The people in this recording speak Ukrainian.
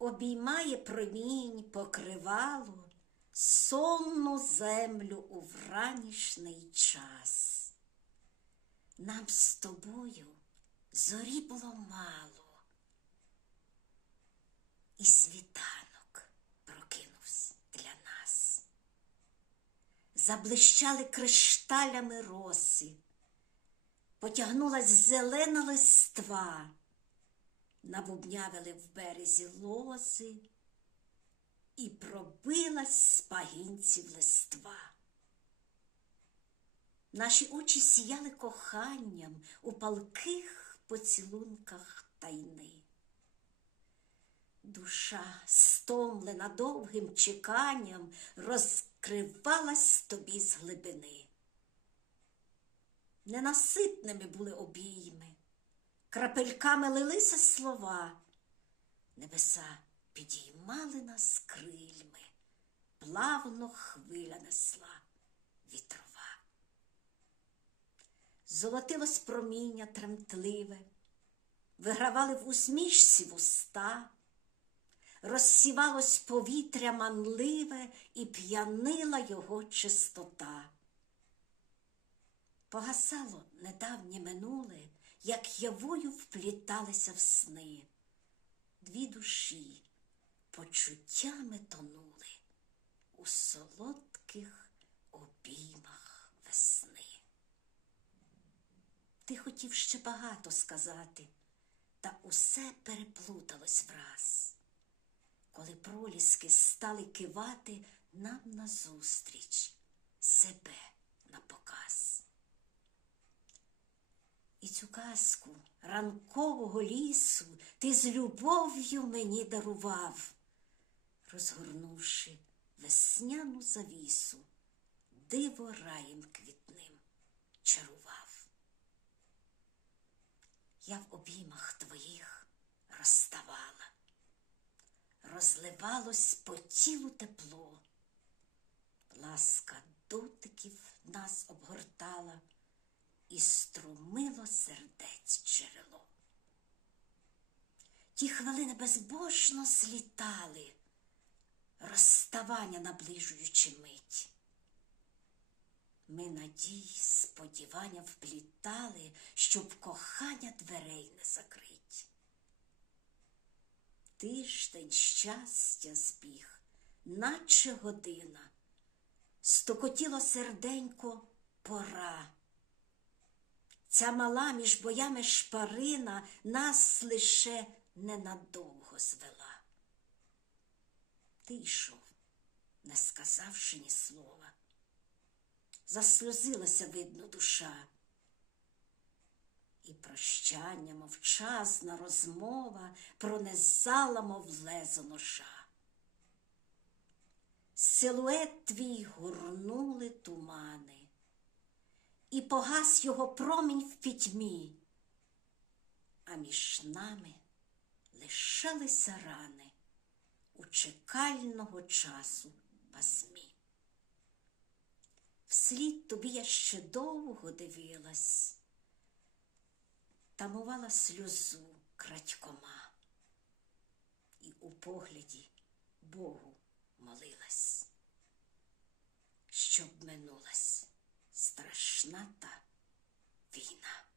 обіймає промінь покривало, сонну землю у вранішний час. Нам з тобою зорі було мало, і світанок прокинувся для нас. Заблищали кришталями роси, потягнулась зелена листва, набубнявили в березі лози, і пробилась з пагінців листва. Наші очі сіяли коханням у палких поцілунках тайни. Душа, стомлена довгим чеканням, розкривалась тобі з глибини. Ненаситними були обійми, крапельками лилися слова, небеса підіймали нас крильми, плавно хвиля несла вітрова. Золотилось проміння тремтливе, вигравали в усмішці вуста, розсівалось повітря манливе і п'янила його чистота. Погасало недавнє минуле, як явою впліталися в сни. Дві душі почуттями тонули у солодких обіймах весни. Ти хотів ще багато сказати, та усе переплуталось враз, коли проліски стали кивати нам назустріч, себе на показ. І цю казку ранкового лісу ти з любов'ю мені дарував, розгорнувши весняну завісу, диво раєм квітним чарував. Я в обіймах твоїх розставала, розливалось по тілу тепло, ласка дотиків нас обгортала і струмило сердець джерело. Ті хвилини безбожно злітали, розставання наближуючи мить. Ми надій, сподівання вплітали, щоб кохання дверей не закрить. Тиждень щастя збіг, наче година, стукотіло серденько пора. Ця мала між боями шпарина нас лише ненадовго звела. Ти йшов, не сказавши ні слова. Засльозилася, видно, душа. І прощання мовчазна розмова пронизала, мов лезо ножа. Силует твій горнули тумани, і погас його промінь в пітьмі, а між нами лишалися рани у чекального часу пасмі. Вслід тобі я ще довго дивилась, тамувала сльозу крадькома, і у погляді Богу молилась, щоб минулась страшна та війна.